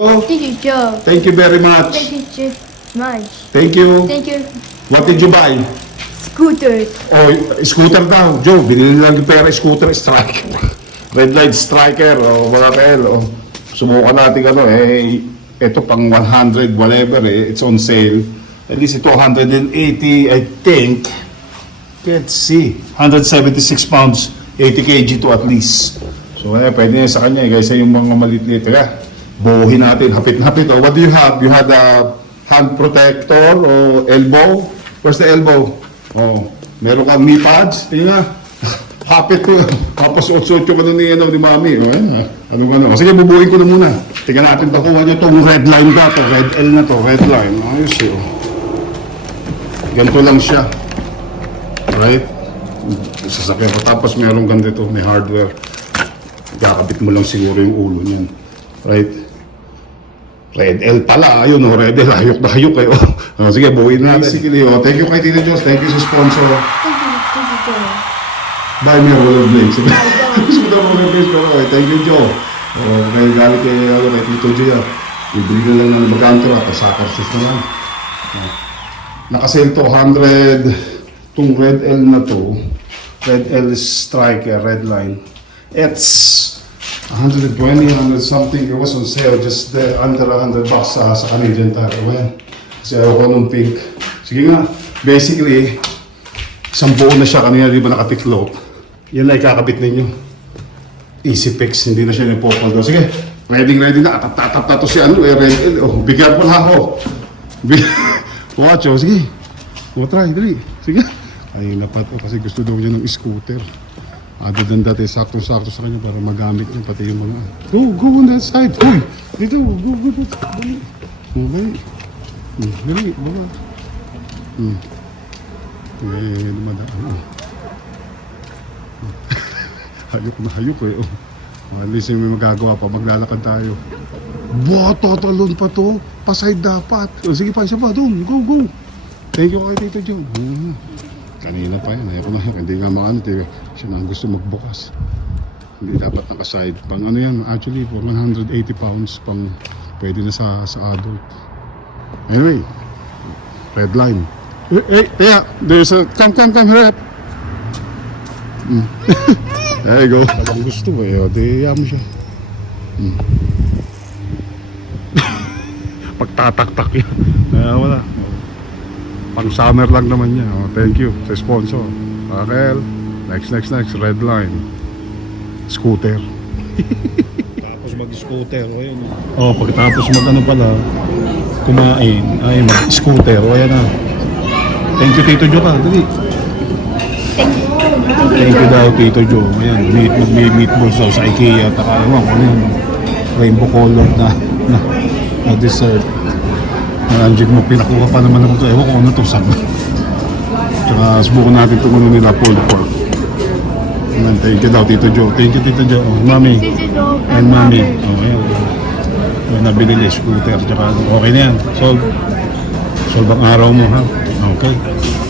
Thank you, Joe. Thank you very much. Thank you, Joe. Much. Thank you. Thank you. What did you buy? Scooters. Oh, scooter daw. Joe, binili lang yung pera, scooter, striker. Red light striker, o mga kael. Oh. Subukan natin ito pang 100, whatever it's on sale. At least ito 180, I think. Let's see. 176 pounds, 80 kg to at least. So, pwede sa kanya, kaysa yung mga maliit-liit. Buuhin natin, hapit-hapit. Oh, what do you have? You had a hand protector o elbow? Where's the elbow? Oh, meron kang knee pads? Tingnan nga. Hapit ko. Tapos otso-otso ka ni Mami. Oh, ano. Sige, bubuhin ko na muna. Tingnan natin pakuha niya itong red line ba to. Red L na to, red line. Ayos eh. Oh. Ganito lang siya. Right? Sasakyan ko. Tapos meron ganito, may hardware. Kakabit mo lang siguro yung ulo niyan. Right? Red L pala. Ayun o, Red L. Hayok na hayok eh. Sige, buuin na. Basically, thank you kay Tita Diyos. Thank you sa sponsor. Thank you, Joe. Buy me a rollerblades. Gusto ko na rollerblades pero thank you, Joe. Kaya galit kay Tito Joe. Ibili na lang ng baganto at soccer shoes na lang. Nakasale to 100. Itong Red L na to. Red L striker, red line. It's 120, 100 something. It was on sale just under $100 sa Canadian Tire. Well, kasi ayaw ko nung pink. Sige nga, basically, isang buo na siya kanina, di ba nakatiklop? Yan lang ikakabit ninyo. Easy fix, hindi na siya nipopal daw. Sige, ready na. Tatap na to si Red L. Oh, bigyan mo lang ako. Watch, sige. Try, dali. Sige. Ay, napat kasi gusto daw niya ng scooter. Other than that, saktong-sakto sa kanya para magamit niya pati yung mga... Go on that side! Uy! Dito! Go! Dali! Okay. Dali! Baba! Dumadaan. Hayok eh. At least may magagawa pa. Maglalakad tayo. Tatalon pa to! Paside dapat! Sige pa, isa pa. Doon! Go! Thank you kay Tito John. Kanina pa yan, ayaw ko na yun. Hindi nga makanit eh. Siya na gusto magbukas. Hindi dapat nakaside. Pang ano yan, actually, for 180 pounds, pang pwede na sa adult. Anyway, red line. Kaya, there's a, come, rep. There you go. Pag gusto eh, di mo siya. Pagtatak-tak yan. Wala. Pang summer lang naman niya. Thank you sa sponsor. Raquel. Next. Red line. Scooter. Tapos mag-scooter. Pagkatapos kumain. Ay, mag-scooter. Ayan na. Thank you, Tito Jo ka. Dali. Thank you daw, Tito Jo. Ayan, meatballs daw sa IKEA. Ewan ko ano yun. Rainbow color na dessert. Anjig mo, pinakuha pa naman ako ito. Ewan ko ano ito, sabi. Tsaka subukan natin ito muna nila, pulled pork. Thank you daw, Tito Jo. Thank you, Tito Jo. Mami. And Mami. Ayan. Nabili na scooter. Tsaka okay na yan. Solve ang araw mo, ha? Okay.